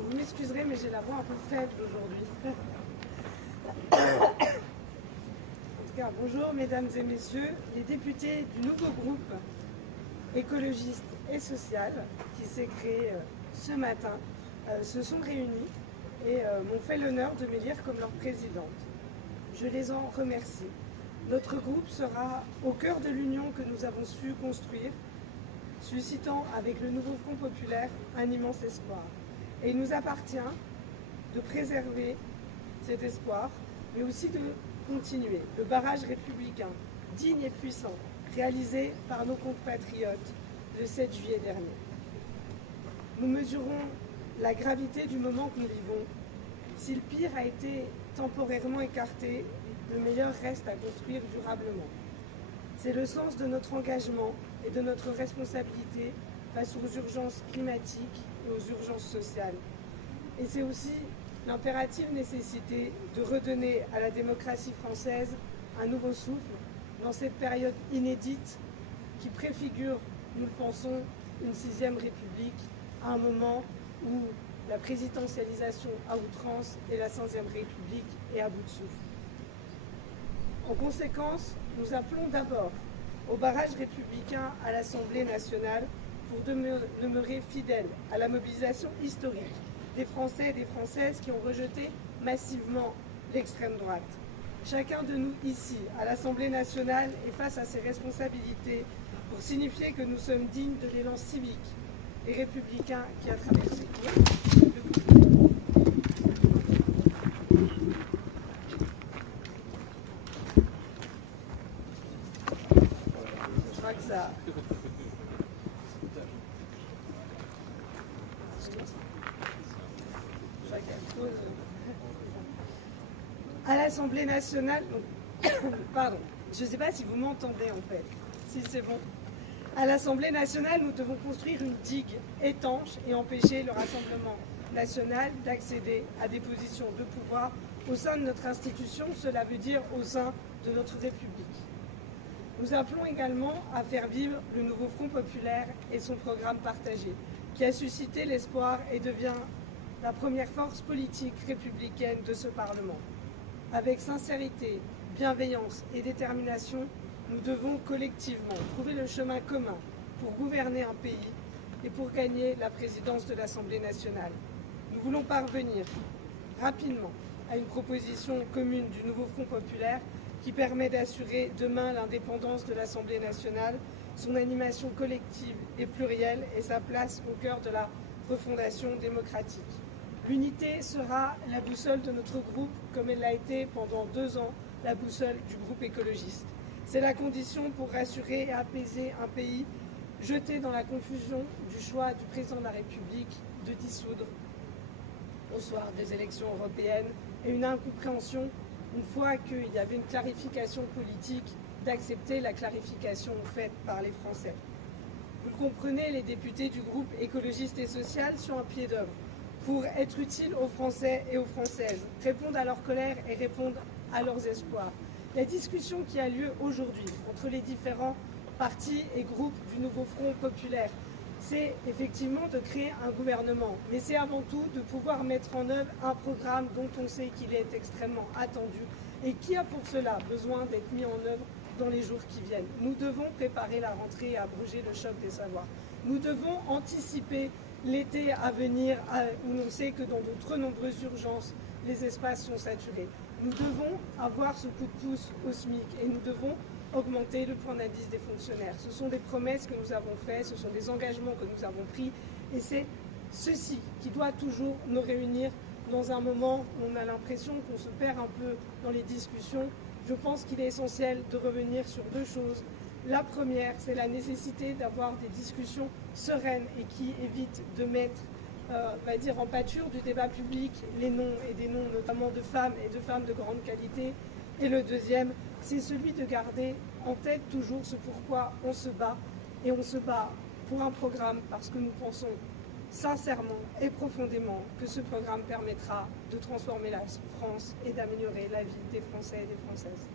Alors vous m'excuserez, mais j'ai la voix un peu faible aujourd'hui. En tout cas, bonjour mesdames et messieurs, les députés du nouveau groupe écologiste et social qui s'est créé ce matin se sont réunis et m'ont fait l'honneur de m'élire comme leur présidente. Je les en remercie. Notre groupe sera au cœur de l'union que nous avons su construire, suscitant avec le nouveau Front populaire un immense espoir. Et il nous appartient de préserver cet espoir, mais aussi de continuer le barrage républicain, digne et puissant, réalisé par nos compatriotes le 7 juillet dernier. Nous mesurons la gravité du moment que nous vivons. Si le pire a été temporairement écarté, le meilleur reste à construire durablement. C'est le sens de notre engagement et de notre responsabilité face aux urgences climatiques et aux urgences sociales. Et c'est aussi l'impérative nécessité de redonner à la démocratie française un nouveau souffle dans cette période inédite qui préfigure, nous le pensons, une 6e République à un moment où la présidentialisation à outrance et la 5e République est à bout de souffle. En conséquence, nous appelons d'abord au barrage républicain à l'Assemblée nationale pour demeurer fidèles à la mobilisation historique des Français et des Françaises qui ont rejeté massivement l'extrême droite. Chacun de nous ici, à l'Assemblée nationale, est face à ses responsabilités pour signifier que nous sommes dignes de l'élan civique et républicain qui a traversé Je crois que ça... À l'Assemblée nationale, pardon, je ne sais pas si vous m'entendez en fait, si c'est bon. À l'Assemblée nationale, nous devons construire une digue étanche et empêcher le Rassemblement national d'accéder à des positions de pouvoir au sein de notre institution, cela veut dire au sein de notre République. Nous appelons également à faire vivre le nouveau Front populaire et son programme partagé, qui a suscité l'espoir et devient la première force politique républicaine de ce Parlement. Avec sincérité, bienveillance et détermination, nous devons collectivement trouver le chemin commun pour gouverner un pays et pour gagner la présidence de l'Assemblée nationale. Nous voulons parvenir rapidement à une proposition commune du nouveau Front populaire qui permet d'assurer demain l'indépendance de l'Assemblée nationale, son animation collective et plurielle et sa place au cœur de la refondation démocratique. L'unité sera la boussole de notre groupe, comme elle l'a été pendant 2 ans la boussole du groupe écologiste. C'est la condition pour rassurer et apaiser un pays jeté dans la confusion du choix du président de la République de dissoudre au soir des élections européennes et une incompréhension, une fois qu'il y avait une clarification politique, d'accepter la clarification faite par les Français. Vous le comprenez, les députés du groupe écologiste et social sont un pied d'œuvre pour être utiles aux Français et aux Françaises, répondre à leur colère et répondre à leurs espoirs. La discussion qui a lieu aujourd'hui entre les différents partis et groupes du nouveau Front populaire, c'est effectivement de créer un gouvernement, mais c'est avant tout de pouvoir mettre en œuvre un programme dont on sait qu'il est extrêmement attendu et qui a pour cela besoin d'être mis en œuvre dans les jours qui viennent. Nous devons préparer la rentrée et abroger le choc des savoirs. Nous devons anticiper l'été à venir, où on sait que dans de trop nombreuses urgences, les espaces sont saturés. Nous devons avoir ce coup de pouce au SMIC et nous devons augmenter le point d'indice des fonctionnaires. Ce sont des promesses que nous avons faites, ce sont des engagements que nous avons pris et c'est ceci qui doit toujours nous réunir dans un moment où on a l'impression qu'on se perd un peu dans les discussions. Je pense qu'il est essentiel de revenir sur 2 choses. La première, c'est la nécessité d'avoir des discussions sereines et qui évitent de mettre en pâture du débat public les noms et des noms notamment de femmes et de femmes de grande qualité. Et le deuxième, c'est celui de garder en tête toujours ce pourquoi on se bat. Et on se bat pour un programme parce que nous pensons sincèrement et profondément que ce programme permettra de transformer la France et d'améliorer la vie des Français et des Françaises.